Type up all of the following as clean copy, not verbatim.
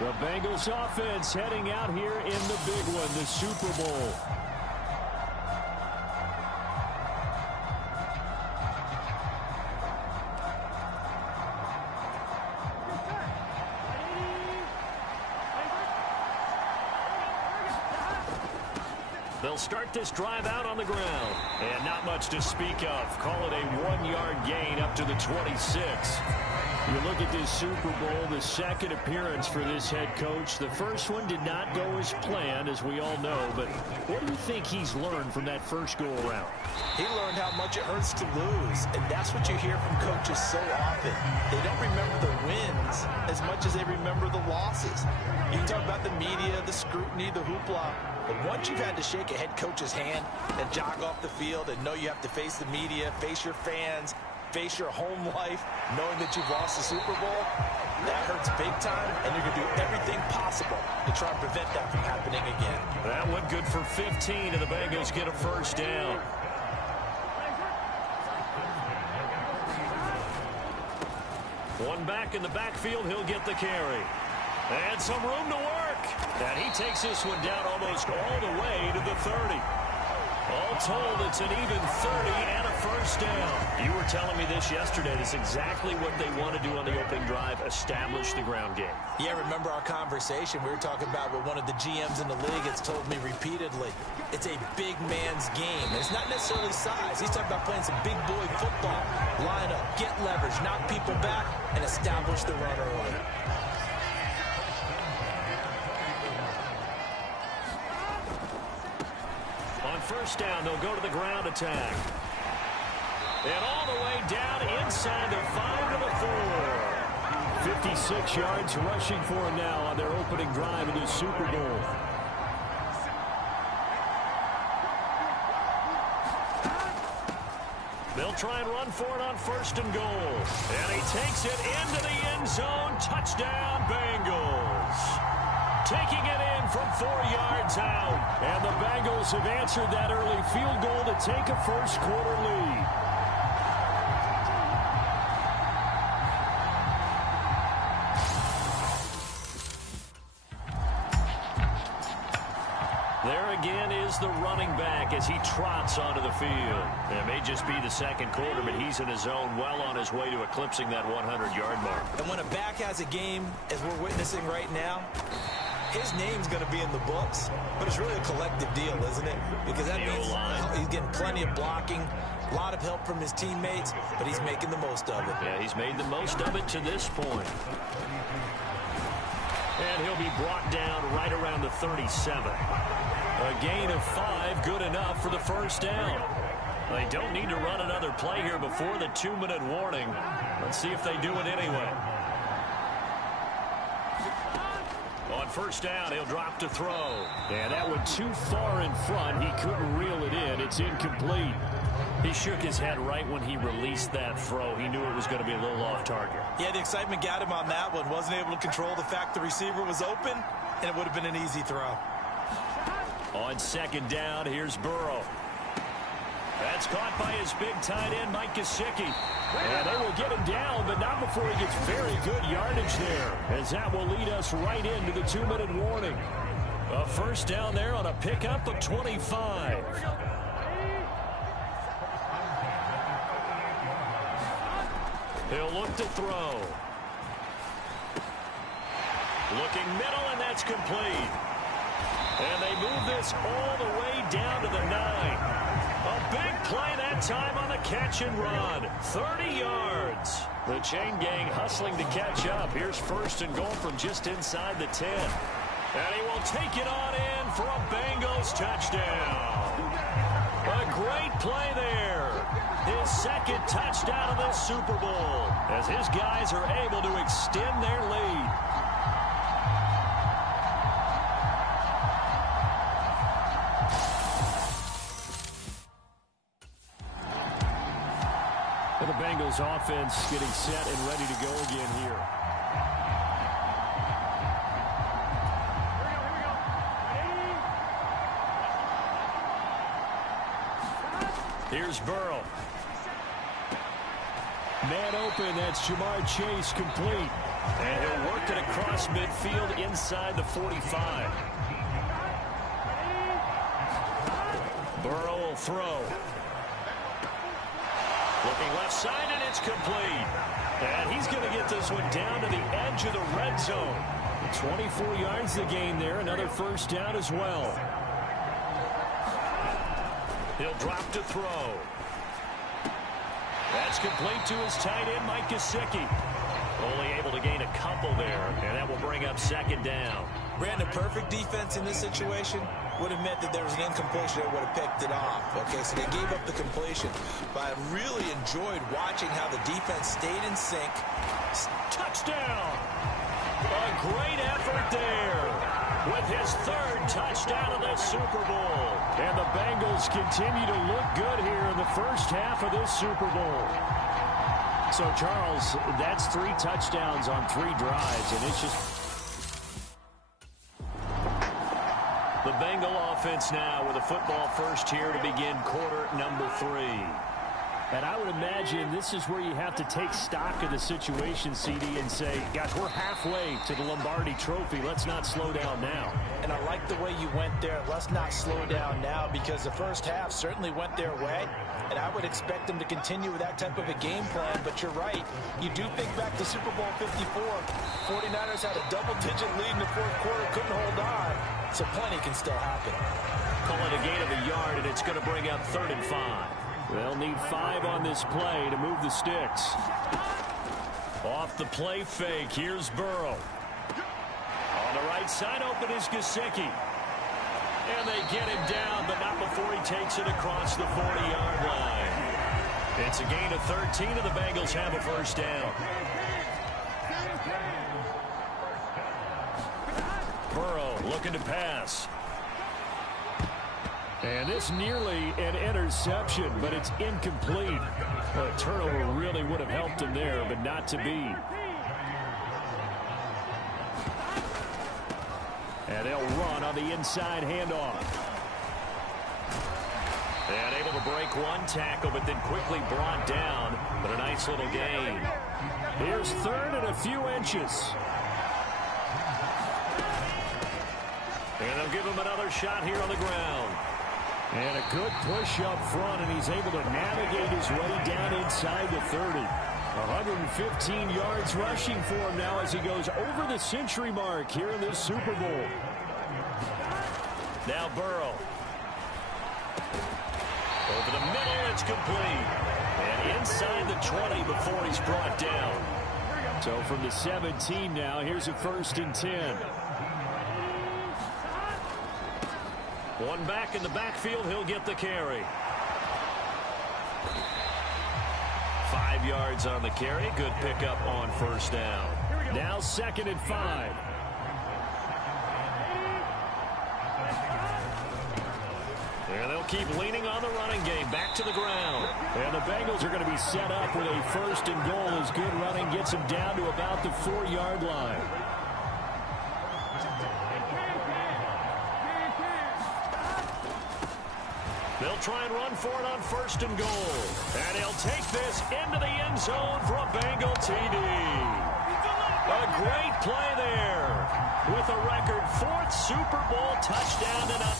The Bengals offense heading out here in the big one, the Super Bowl. They'll start this drive out on the ground. And not much to speak of. Call it a 1-yard gain up to the 26. You look at this Super Bowl, the second appearance for this head coach. The first one did not go as planned, as we all know. But what do you think he's learned from that first go-around? He learned how much it hurts to lose. And that's what you hear from coaches so often. They don't remember the wins as much as they remember the losses. You can talk about the media, the scrutiny, the hoopla. But once you've had to shake a head coach's hand and jog off the field and know you have to face the media, face your fans, face your home life, knowing that you've lost the Super Bowl, that hurts big time, and you're going to do everything possible to try and prevent that from happening again. That one good for 15, and the Bengals get a first down. One back in the backfield, he'll get the carry. And some room to work. And he takes this one down almost all the way to the 30. All told, it's an even 30 and a first down. You were telling me this yesterday. That's exactly what they want to do on the opening drive, establish the ground game. Yeah, remember our conversation. We were talking about what one of the GMs in the league has told me repeatedly. It's a big man's game. It's not necessarily size. He's talking about playing some big boy football. Line up, get leverage, knock people back, and establish the run early. First down, they'll go to the ground attack. And all the way down inside the 5 to the 4. 56 yards rushing for him now on their opening drive in the Super Bowl. They'll try and run for it on first and goal. And he takes it into the end zone. Touchdown, Bengals. Taking it in from 4 yards out. And the Bengals have answered that early field goal to take a first-quarter lead. There again is the running back as he trots onto the field. It may just be the second quarter, but he's in his zone, well on his way to eclipsing that 100-yard mark. And when a back has a game, as we're witnessing right now, his name's going to be in the books, but it's really a collective deal, isn't it? Because that means he's getting plenty of blocking, a lot of help from his teammates, but he's making the most of it. Yeah, he's made the most of it to this point. And he'll be brought down right around the 37. A gain of 5, good enough for the first down. They don't need to run another play here before the 2-minute warning. Let's see if they do it anyway. On first down, he'll drop to throw. And that went too far in front. He couldn't reel it in. It's incomplete. He shook his head right when he released that throw. He knew it was going to be a little off target. Yeah, the excitement got him on that one. Wasn't able to control the fact the receiver was open, and it would have been an easy throw. On second down, here's Burrow. That's caught by his big tight end, Mike Gesicki. And they will get him down, but not before he gets very good yardage there, as that will lead us right into the 2-minute warning. A first down there on a pickup of 25. He'll look to throw. Looking middle, and that's complete. And they move this all the way down to the 9. A big play that time on the catch and run. 30 yards. The chain gang hustling to catch up. Here's first and goal from just inside the 10. And he will take it on in for a Bengals touchdown. A great play there. His second touchdown of the Super Bowl as his guys are able to extend their lead. The Bengals offense getting set and ready to go again here. Here's Burrow. Man open, that's Jamar Chase complete. And he'll work it across midfield inside the 45. Burrow will throw. Looking left side, and it's complete. And he's going to get this one down to the edge of the red zone. 24 yards to gain there. Another first down as well. He'll drop to throw. That's complete to his tight end, Mike Gesicki. Only able to gain a couple there, and that will bring up second down. Brandon, perfect defense in this situation would have meant that there was an incompletion that would have picked it off. Okay, so they gave up the completion. But I really enjoyed watching how the defense stayed in sync. Touchdown! A great effort there with his third touchdown of the Super Bowl. And the Bengals continue to look good here in the first half of this Super Bowl. So, Charles, that's 3 touchdowns on 3 drives, and it's just... The Bengal offense now with a football first here to begin quarter number 3. And I would imagine this is where you have to take stock of the situation, CD, and say, guys, we're halfway to the Lombardi Trophy. Let's not slow down now. And I like the way you went there. Let's not slow down now, because the first half certainly went their way. And I would expect them to continue with that type of a game plan. But you're right. You do think back to Super Bowl 54. 49ers had a double-digit lead in the fourth quarter, couldn't hold on. So plenty can still happen. Call it a gain of a yard, and it's going to bring up 3rd and 5. They'll need 5 on this play to move the sticks. Off the play fake, here's Burrow. On the right side, open is Gesicki. And they get him down, but not before he takes it across the 40-yard line. It's a gain of 13, and the Bengals have a first down. Burrow looking to pass. And this nearly an interception, but it's incomplete. Well, a turnover really would have helped him there, but not to be. And they'll run on the inside handoff. And able to break one tackle, but then quickly brought down. But a nice little gain. Here's 3rd and a few inches. And they'll give him another shot here on the ground. And a good push up front, and he's able to navigate his way down inside the 30. 115 yards rushing for him now as he goes over the century mark here in this Super Bowl. Now Burrow. Over the middle, it's complete. And inside the 20 before he's brought down. So from the 17 now, here's a 1st and 10. One back in the backfield, he'll get the carry. 5 yards on the carry. Good pickup on first down. Now 2nd and 5. And they'll keep leaning on the running game. Back to the ground. And the Bengals are going to be set up with a 1st and goal as good running gets them down to about the 4-yard line. They'll try and run for it on 1st and goal. And he'll take this into the end zone for a Bengal TD. A great play there with a record 4th Super Bowl touchdown tonight.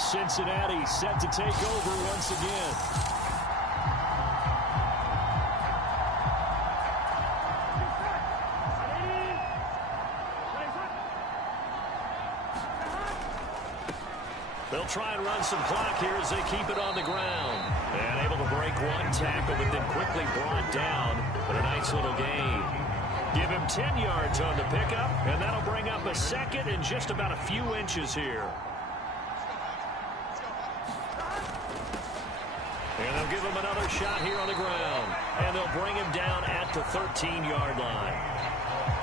Cincinnati set to take over once again. They'll try and run some clock here as they keep it on the ground. And able to break one tackle, but then quickly brought down. But a nice little gain. Give him 10 yards on the pickup, and that'll bring up a 2nd and just about a few inches here. And they'll give him another shot here on the ground. And they'll bring him down at the 13-yard line.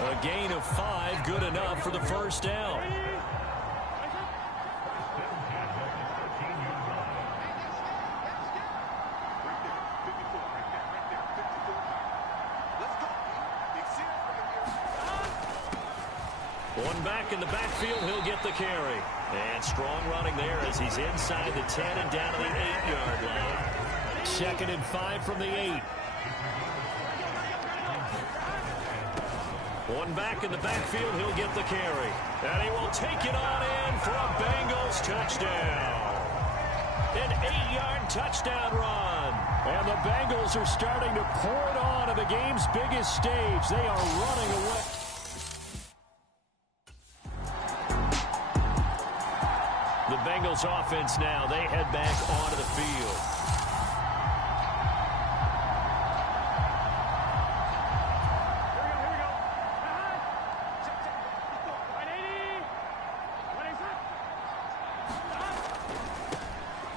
A gain of 5, good enough for the first down. One back in the backfield, he'll get the carry. And strong running there as he's inside the 10 and down to the 8-yard line. 2nd and 5 from the 8. One back in the backfield, he'll get the carry. And he will take it on in for a Bengals touchdown. An 8-yard touchdown run. And the Bengals are starting to pour it on at the game's biggest stage. They are running away. The Bengals offense now, they head back onto the field.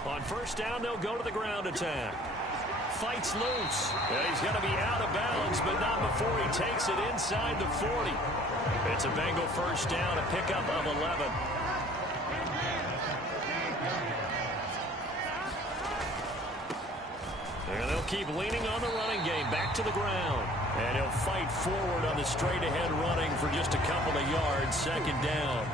On first down, they'll go to the ground attack. Fights loose. And he's going to be out of bounds, but not before he takes it inside the 40. It's a Bengal first down, a pickup of 11. And they'll keep leaning on the running game, back to the ground. And he'll fight forward on the straight-ahead running for just a couple of yards, second down.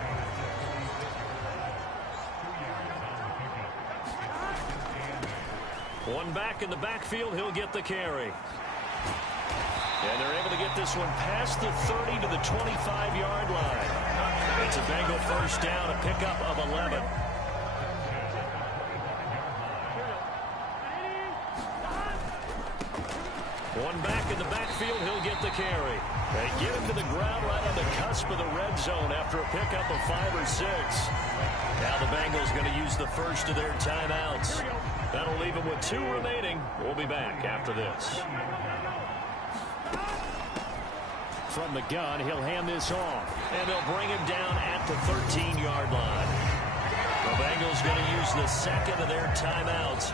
One back in the backfield, he'll get the carry. And they're able to get this one past the 30 to the 25-yard line. It's a Bengal first down, a pickup of 11. One back in the backfield, he'll get the carry. They get him to the ground right on the cusp of the red zone after a pickup of 5 or 6. Now the Bengals going to use the first of their timeouts. That'll leave them with 2 remaining. We'll be back after this. From the gun, he'll hand this off. And they'll bring him down at the 13-yard line. The Bengals going to use the second of their timeouts.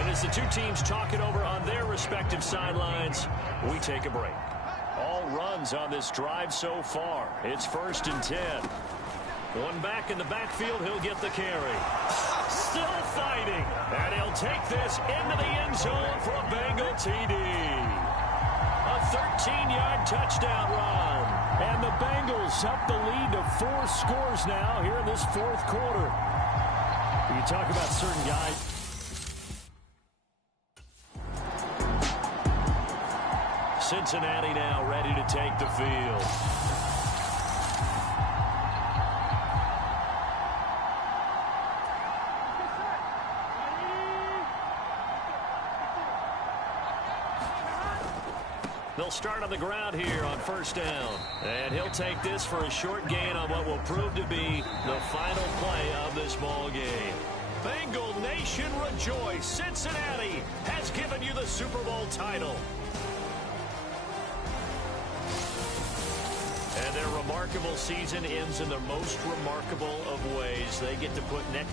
And as the two teams talk it over on their respective sidelines, we take a break. All runs on this drive so far. It's 1st and 10. One back in the backfield, he'll get the carry. Still fighting. And he'll take this into the end zone for a Bengal TD. A 13-yard touchdown run. And the Bengals up the lead to 4 scores now here in this 4th quarter. You talk about certain guys. Cincinnati now ready to take the field. They'll start on the ground here on first down. And he'll take this for a short gain on what will prove to be the final play of this ball game. Bengal Nation rejoice. Cincinnati has given you the Super Bowl title. And their remarkable season ends in the most remarkable of ways. They get to put next